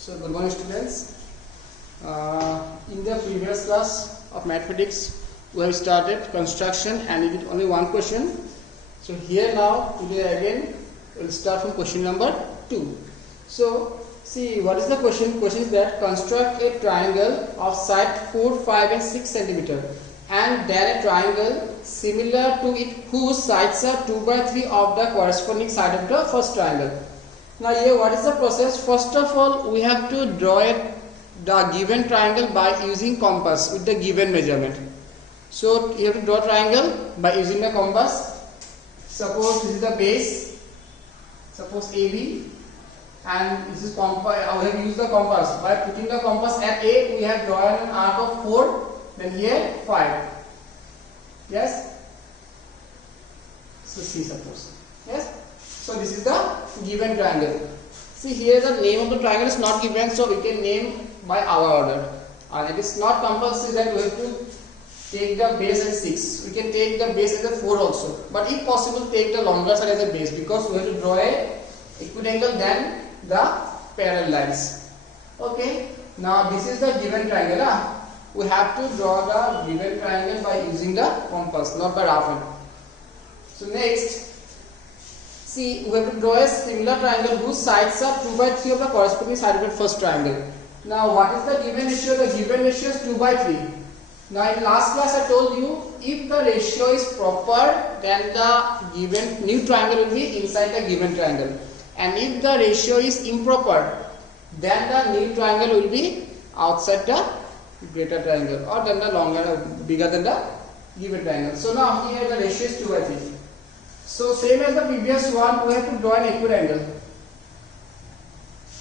So good morning students. In the previous class of mathematics we have started construction and we did only one question. So here now today again we will start from question number 2. So see what is the question. Question is that construct a triangle of side 4, 5 and 6 centimeter and then a triangle similar to it whose sides are 2/3 of the corresponding side of the first triangle. Now here what is the process? First of all we have to draw the given triangle by using compass with the given measurement. So you have to draw triangle by using the compass. Suppose this is the base, suppose AB, and this is compass. We have used the compass. By putting the compass at A we have drawn an arc of 4, then here 5. Yes? So C suppose. Yes? So this is the given triangle. See here the name of the triangle is not given, so we can name by our order. And it is not compulsory that we have to take the base as 6. We can take the base as a 4 also. But if possible take the longer side as a base because we have to draw a equiangle than the parallel lines. Okay. Now this is the given triangle. We have to draw the given triangle by using the compass, not by rough hand. So next. See, we have to draw a similar triangle whose sides are 2/3 of the corresponding side of the first triangle. Now, what is the given ratio? The given ratio is 2/3. Now, in last class I told you, if the ratio is proper, then the given new triangle will be inside the given triangle. And if the ratio is improper, then the new triangle will be outside the greater triangle, or then the bigger than the given triangle. So now here the ratio is 2/3. So same as the previous one, we have to draw an equiangle.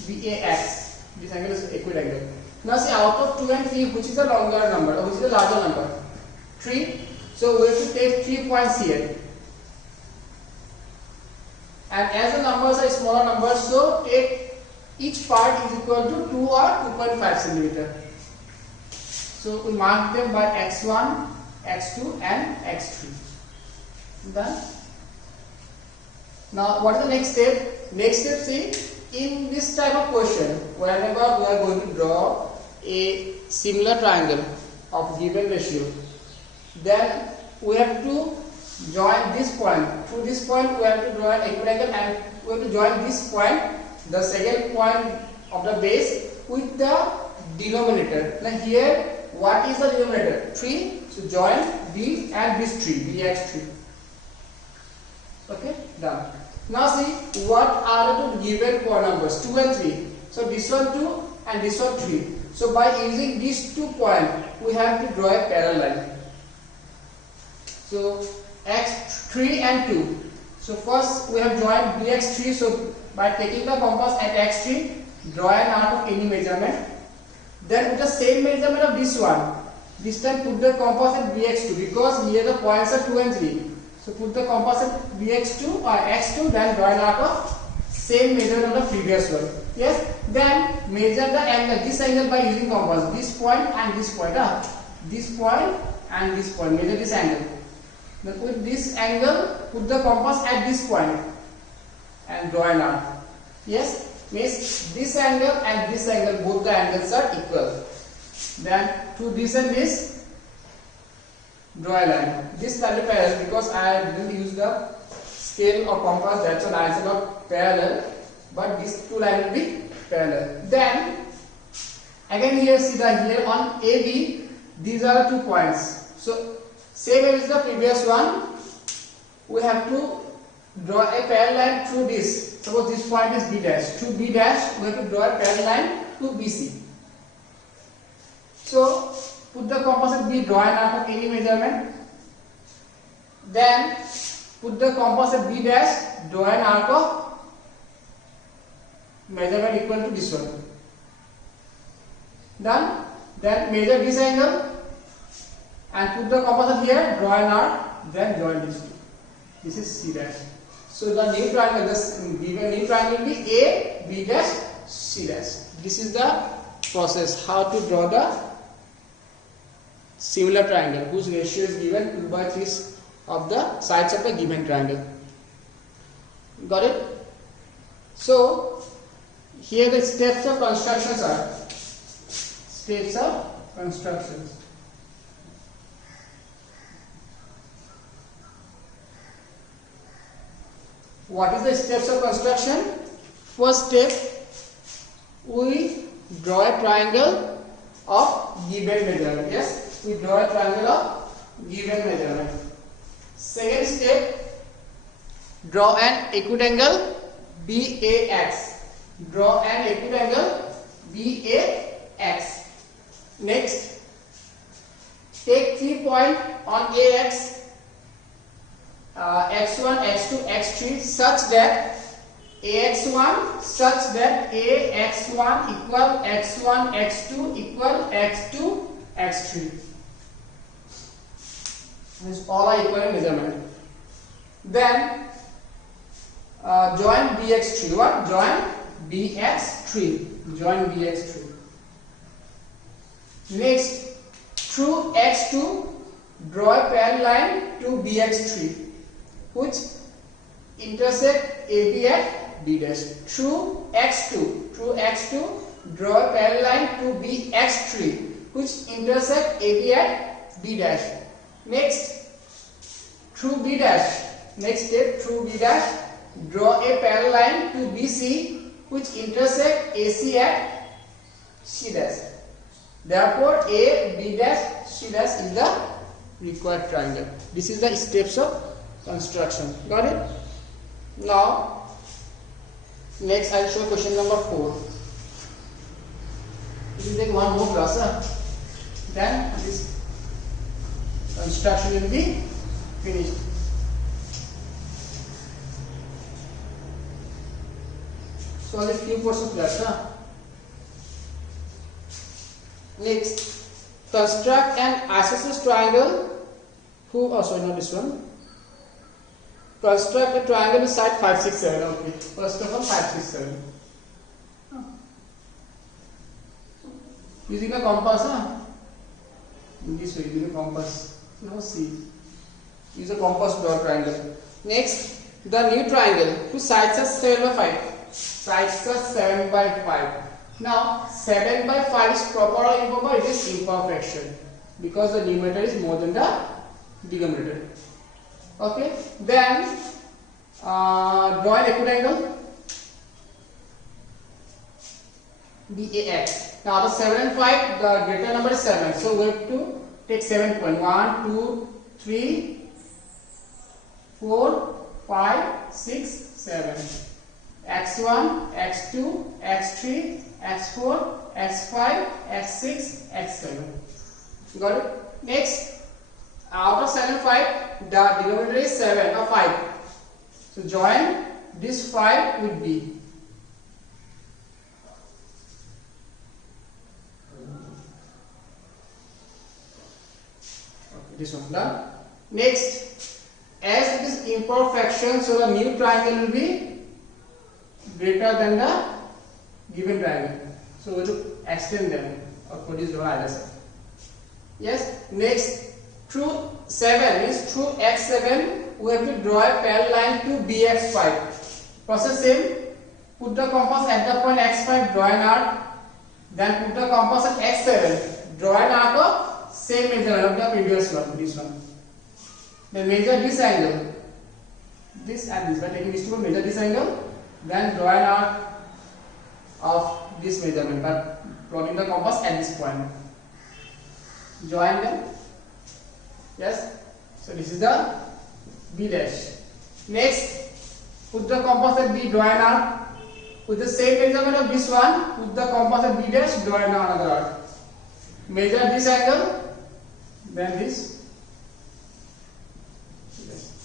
BAX. This angle is equiangle. Now see, out of 2 and 3, which is the longer number or which is the larger number? 3. So we have to take 3 points here. And as the numbers are smaller numbers, so take each part is equal to 2 or 2.5 centimeter. So we mark them by x1, x2 and x3. Done. Now what is the next step? Next step, see, in this type of question, whenever we are going to draw a similar triangle of given ratio, then we have to join this point. Through this point we have to draw an equiangle and we have to join this point, the second point of the base, with the denominator. Now here what is the denominator? 3. So join these and this 3, bx3. Okay, done. Now see what are the two given core numbers 2 and 3. So this one 2 and this one 3. So by using these 2 points we have to draw a parallel line. So x3 and 2. So first we have joined bx3. So by taking the compass at x3, draw an arc of any measurement. Then with the same measurement of this one, this time put the compass at bx2 because here the points are 2 and 3. So put the compass at bx2 or x2, then draw an arc of same measurement of the previous one. Yes. Then measure the angle, this angle by using compass. This point and this point. This point and this point. Measure this angle. Then with this angle, put the compass at this point and draw an arc. Yes. Means this angle and this angle, both the angles are equal. Then to this and this, draw a line. This will be parallel because I didn't use the scale or compass, that's why I said not parallel, but these two lines will be parallel. Then again here see that here on AB these are the 2 points. So same as the previous one, we have to draw a parallel line through this. Suppose this point is B dash. Through B dash we have to draw a parallel line to BC. So put the compass at B, draw an arc of any measurement. Then put the compass at B dash, draw an arc of measurement equal to this one. Done. Then measure this angle and put the compass at here, draw an arc, then join these two. This is C dash. So the new triangle, this given new triangle will be A, B dash, C dash. This is the process how to draw the similar triangle whose ratio is given 2/3 of the sides of the given triangle. Got it? So here the steps of constructions are steps of constructions. What is the steps of construction? First step, we draw a triangle of given measurement. Yes, we draw a triangle of given measurement. Second step, draw an acute angle BAX. Draw an acute angle BAX. Next, take 3 points on AX, x1, x2, x3 such that AX1 such that AX1 equal x1, x2 equal x2, x3. This all are equal in measurement. Then join BX3. What? Join BX3. Join BX3. Next, through X2, draw a parallel line to BX3, which intersect AB at B dash. Through X2, draw a parallel line to BX3, which intersect AB at B dash. Next, through B dash. Next step, through B dash, draw a parallel line to BC, which intersect AC at C dash. Therefore, A, B dash, C dash is the required triangle. This is the steps of construction. Got it? Now, next I will show question number 4. It will take one more class. Then this construction will be finished. So only few percent class. Next, construct an isosceles triangle. Not this one. Construct a triangle with side 5, 6, 7. Okay. First of all, 5, 6, 7. Using a compass, in this way, using a compass. Now see. Use a compass to draw a triangle. Next, the new triangle. Whose sides are 7 by 5. Sides are 7 by 5. Now, 7 by 5 is proper or improper? It is imperfection, because the numerator is more than the denominator. Okay. Then, draw an acute angle BAX. Now, the 7 and 5, the greater number is 7. So, we have to take 7 points. 1, 2, 3, 4, 5, 6, 7. X1, X2, X3, X4, X5, X6, X7. Got it? Next, out of 7 and 5, the denominator is 7 or 5. So join this 5 with B. Okay, this one done. Next, as it is imperfection, so the new triangle will be greater than the given triangle. So we have to extend them or produce one either side. Yes. Next, through 7 means through X7, we have to draw a parallel line to BX5. Process same. Put the compass at the point X5, draw an arc. Then put the compass at X7, draw an arc of same measurement of the previous one. This one. Then measure this angle. This and this. By taking these two, measure this angle. Then draw an arc of this measurement by plotting the compass at this point. Join them. Yes. So this is the B dash. Next, put the compass at B, draw an arc. With the same measurement of this one, put the compass at B dash, draw another arc. Measure this angle, then this.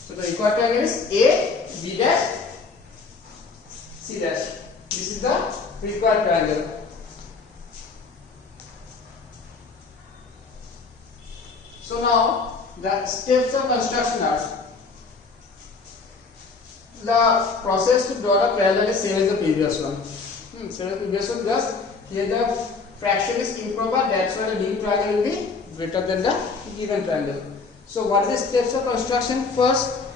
So the required triangle is A, B dash, C dash. This is the required triangle. So now the steps of construction are: the process to draw the parallel is same as the previous one. Same as the previous one, just here the fraction is improper, that's why the new triangle will be greater than the given triangle. So what is the steps of construction? First,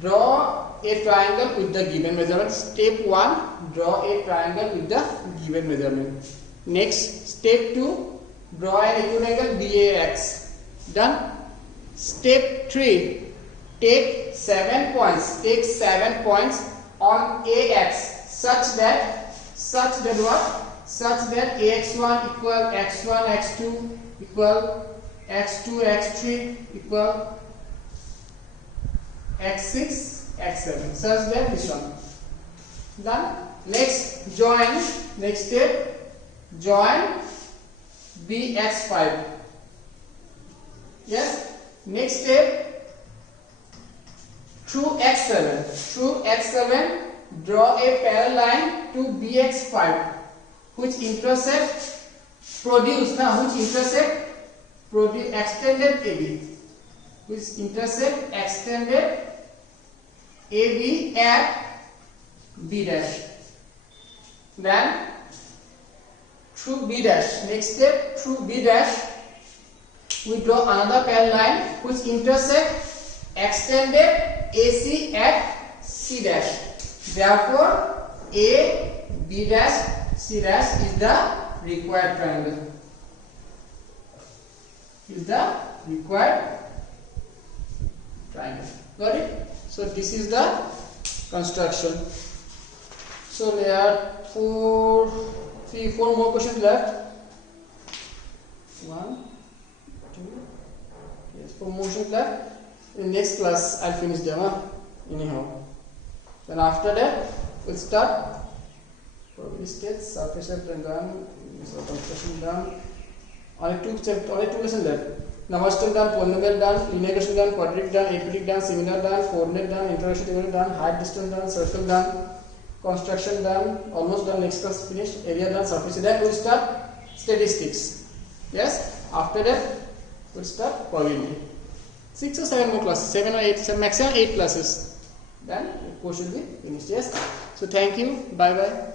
draw a triangle with the given measurement. Step 1, draw a triangle with the given measurement. Next, step 2, draw an acute angle BAX. Done. Step 3, take 7 points. Take 7 points on AX such that what? Such that AX1 equal X1 X2 equal X2 X3 equal X6 X7. Such that this one. Done. Next, join. Next step, join BX5. Yes. Next step, through X7, draw a parallel line to BX5, which intersect extended AB, which intersect extended AB at B dash. Then through B dash. Next step, through B dash, we draw another parallel line which intersect extended AC at C dash. Therefore, A, B dash, C dash is the required triangle. Got it? So this is the construction. So there are 4 more questions left. 1, 2, yes, 4 more questions left. In next class, I'll finish them anyhow. Then after that, we'll start probability states, surface area done, construction done. Only two lessons left. Number system done, polynomial done, linear equation done, quadratic done, arithmetic done, similar done, coordinate done, introduction table done, height distance done, circle done, construction done, almost done. Next class finished. Area done, surface area. We'll start statistics. Yes. After that, we'll start probability. 6 or 7 more classes, 7 or 8, maximum 8 classes. Then the course will be finished. Yes. So thank you. Bye bye.